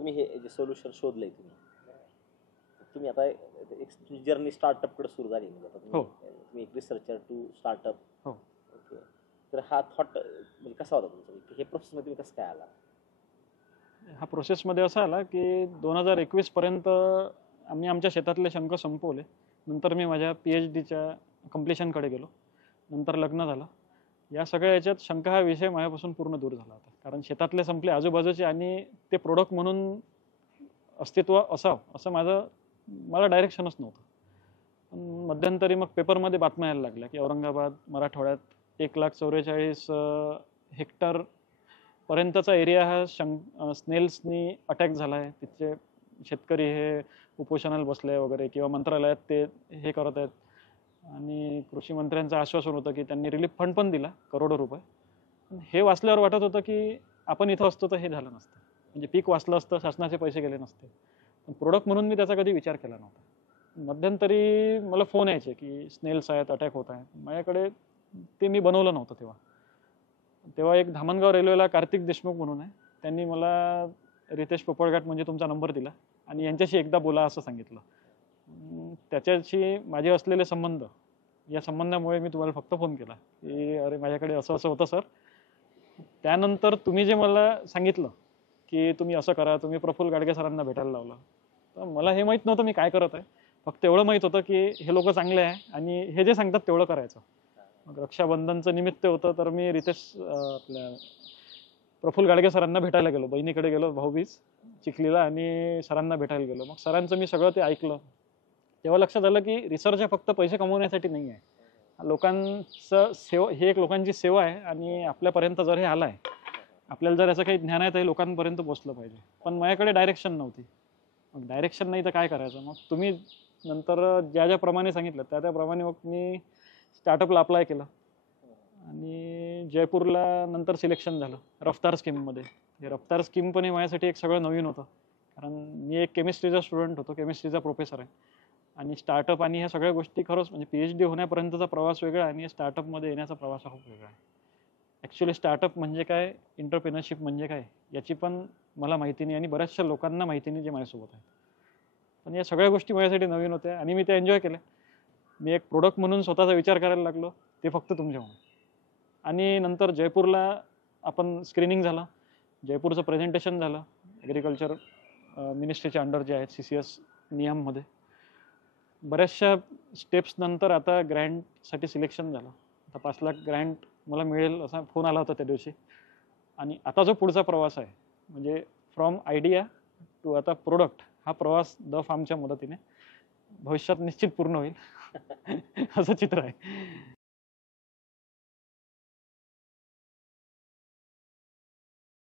तुम्ही हे जे सोल्युशन शोधलंय तुम्ही आता एक जर्नी स्टार्टअपकडे सुरू झाली म्हणजे आता तुम्ही एक रिसर्चर टू स्टार्टअप. ओके, तर हा थॉट म्हणजे कसा होता तुमचा, हे प्रोसेसमध्ये तुम्ही कसं काय आला? हा प्रोसेसमध्ये असा आला की 2021 पर्यंत आम्ही आमच्या शेतातले शंख संपवले. नंतर मी माझ्या PhDच्या कम्प्लिशनकडे गेलो. नंतर लग्न झालं. या सगळ्या याच्यात शंख हा विषय माझ्यापासून पूर्ण दूर झाला होता, कारण शेतातले संपले आजूबाजूचे आणि ते प्रोडक्ट म्हणून अस्तित्व असावं असं मला डायरेक्शनच नव्हतं. पण मध्यंतरी मग पेपरमध्ये बातम्या यायला लागल्या की औरंगाबाद मराठवाड्यात 1,44,000 हेक्टर पर्यंतचा एरिया हा स्नेल्सनी अटॅक झाला आहे. तिथले शेतकरी हे उपोषणाला बसले वगैरे किंवा मंत्रालयात ते हे करत आहेत. आणि कृषी मंत्र्यांचं आश्वासन होतं की त्यांनी रिलीफ फंड पण दिला करोडो रुपये. हे वाचल्यावर वाटत होतं की आपण इथं असतो तर हे झालं नसतं, म्हणजे पीक वाचलं असतं, शासनाचे पैसे गेले नसते. पण प्रोडक्ट म्हणून मी त्याचा कधी विचार केला नव्हता. मध्यंतरी मला फोन यायचे की स्नेल्स आहेत, अटॅक होत आहे. माझ्याकडे ते मी बनवलं नव्हतं तेव्हा एक धामणगाव रेल्वेला कार्तिक देशमुख म्हणून आहे, त्यांनी मला रितेश पोपळघाट म्हणजे तुमचा नंबर दिला आणि यांच्याशी एकदा बोला असं सांगितलं. त्याच्याशी माझे असलेले संबंध, या संबंधामुळे मी तुम्हाला फक्त फोन केला की अरे माझ्याकडे असं असं होतं सर. त्यानंतर तुम्ही जे मला सांगितलं की तुम्ही असं करा, तुम्ही प्रफुल्ल गाडगे सरांना भेटायला लावलं, तर मला हे माहीत नव्हतं मी काय करत आहे. फक्त एवढं माहीत होतं की हे लोक चांगले आहे आणि हे जे सांगतात तेवढं करायचं. मग रक्षाबंधनचं निमित्त होतं तर मी आपल्या प्रफुल्ल गाडगे सरांना भेटायला गेलो. बहिणीकडे गेलो भाऊबीज चिखलीला आणि सरांना भेटायला गेलो. मग सरांचं मी सगळं ते ऐकलं. तेव्हा लक्षात आलं की रिसर्च फक्त पैसे कमवण्यासाठी नाही आहे. लोकांचं हे एक लोकांची सेवा आहे आणि आपल्यापर्यंत जर हे आलं आहे, आपल्याला जर याचं काही ज्ञान आहे तर हे लोकांपर्यंत पोहोचलं पाहिजे. पण माझ्याकडे डायरेक्शन नव्हती. मग डायरेक्शन नाही तर काय करायचं? मग तुम्ही नंतर ज्याप्रमाणे सांगितलं त्याप्रमाणे मग मी स्टार्टअपला अप्लाय केलं आणि जयपूरला नंतर सिलेक्शन झालं रफ्तार स्कीममध्ये. हे रफ्तार स्कीम पण माझ्यासाठी एक सगळं नवीन होतं, कारण मी एक केमिस्ट्रीचा स्टुडंट होतो, केमिस्ट्रीचा प्रोफेसर आहे. आणि स्टार्टअप आणि ह्या सगळ्या गोष्टी खरंच म्हणजे PhD होण्यापर्यंतचा प्रवास वेगळा आणि स्टार्टअपमध्ये येण्याचा प्रवास हा खूप वेगळा आहे. ॲक्च्युली स्टार्टअप म्हणजे काय, एंटरप्रेनरशिप म्हणजे काय, याची पण मला माहिती नाही आणि बऱ्याचशा लोकांना माहिती नाही जे माझ्यासोबत आहेत. पण या सगळ्या गोष्टी माझ्यासाठी नवीन होत्या आणि मी त्या एन्जॉय केल्या. मी एक प्रोडक्ट म्हणून स्वतःचा विचार करायला लागलो, ते फक्त तुमच्यामुळे. आणि नंतर जयपूरला आपण स्क्रीनिंग झालं, जयपूरचं प्रेझेंटेशन झालं ॲग्रिकल्चर मिनिस्ट्रीच्या अंडर जे आहेत CCS नियममध्ये. बऱ्याचशा स्टेप्स नंतर आता ग्रँटसाठी सिलेक्शन झालं. आता 5 लाख ग्रँट मला मिळेल असा फोन आला होता त्या दिवशी. आणि आता जो पुढचा प्रवास आहे म्हणजे फ्रॉम आयडिया टू आता प्रोडक्ट, हा प्रवास द फार्मच्या मदतीने भविष्यात निश्चित पूर्ण होईल असं चित्र आहे.